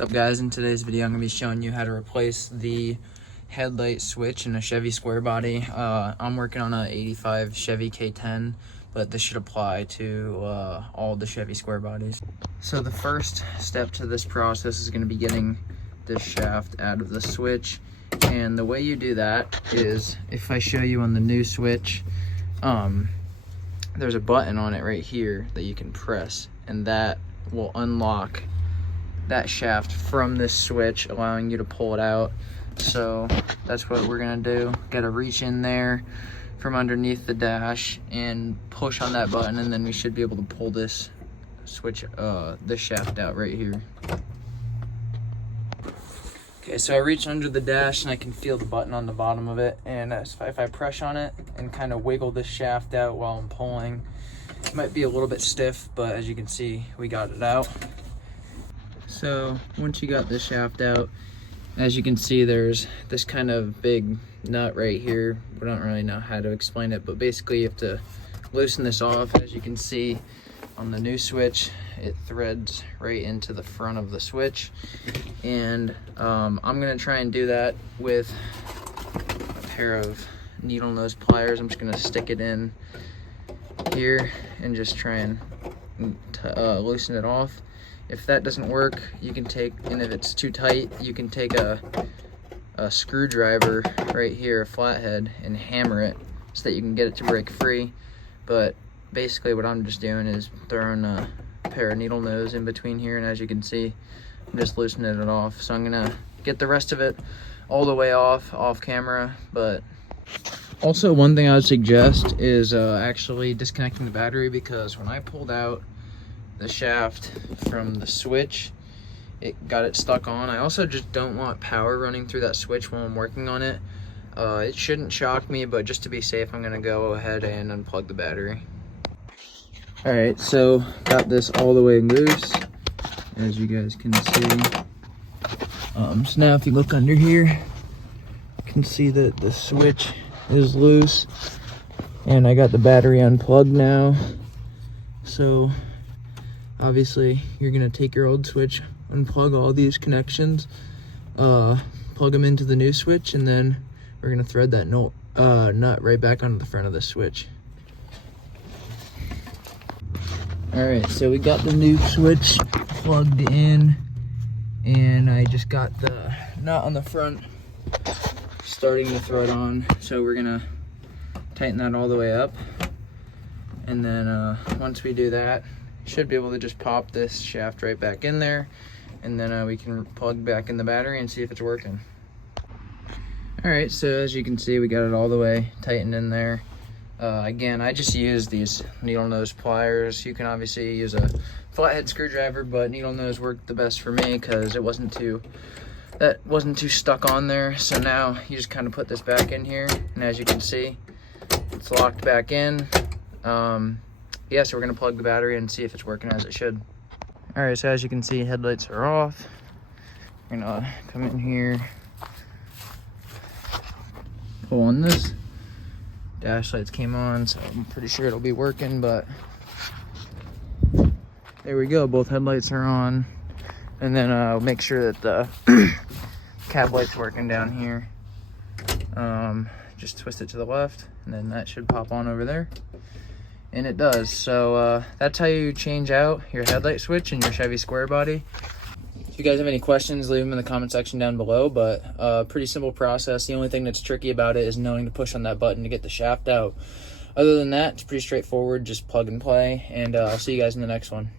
What's up, guys? In today's video I'm going to be showing you how to replace the headlight switch in a Chevy Squarebody. I'm working on a 85 Chevy K10, but this should apply to all the Chevy Squarebodies. So the first step to this process is going to be getting this shaft out of the switch, and the way you do that is, if I show you on the new switch, there's a button on it right here that you can press, and that will unlock that shaft from this switch, allowing you to pull it out. So that's what we're gonna do. Gotta reach in there from underneath the dash and push on that button, and then we should be able to pull this switch, this shaft out right here. Okay, so I reach under the dash and I can feel the button on the bottom of it, and if I press on it and kind of wiggle this shaft out while I'm pulling, it might be a little bit stiff, but as you can see, we got it out. So once you got this shaft out, as you can see, there's this kind of big nut right here. We don't really know how to explain it, but basically you have to loosen this off. As you can see on the new switch, it threads right into the front of the switch, and I'm gonna try and do that with a pair of needle nose pliers. I'm just gonna stick it in here and just try and loosen it off. If that doesn't work, you can take, and if it's too tight, you can take a screwdriver right here, a flathead, and hammer it so that you can get it to break free. But basically what I'm just doing is throwing a pair of needle nose in between here, and as you can see, I'm just loosening it off. So I'm gonna get the rest of it all the way off camera. But also, one thing I would suggest is actually disconnecting the battery, because when I pulled out the shaft from the switch, it got it stuck on. I also just don't want power running through that switch while I'm working on it. It shouldn't shock me, but just to be safe, I'm gonna go ahead and unplug the battery. All right, so got this all the way loose, as you guys can see. So now if you look under here, you can see that the switch is loose, and I got the battery unplugged now. So obviously you're gonna take your old switch, unplug all these connections, plug them into the new switch, and then we're gonna thread that nut right back onto the front of the switch. All right, so we got the new switch plugged in, and I just got the nut on the front starting to thread on. So we're gonna tighten that all the way up, and then once we do that, should be able to just pop this shaft right back in there, and then we can plug back in the battery and see if it's working. All right, so as you can see, we got it all the way tightened in there. Again, I just use these needle nose pliers. You can obviously use a flathead screwdriver, but needle nose worked the best for me because it wasn't too stuck on there. So now you just kind of put this back in here, and as you can see, it's locked back in. Yeah, so we're gonna plug the battery and see if it's working as it should. All right, so as you can see, headlights are off. We're gonna come in here, pull on this. Dash lights came on, so I'm pretty sure it'll be working, but there we go, both headlights are on. And then make sure that the cab light's working down here. Just twist it to the left, and then that should pop on over there. And it does. So that's how you change out your headlight switch in your Chevy Squarebody. If you guys have any questions, leave them in the comment section down below, but pretty simple process. The only thing that's tricky about it is knowing to push on that button to get the shaft out. Other than that, it's pretty straightforward, just plug and play, and I'll see you guys in the next one.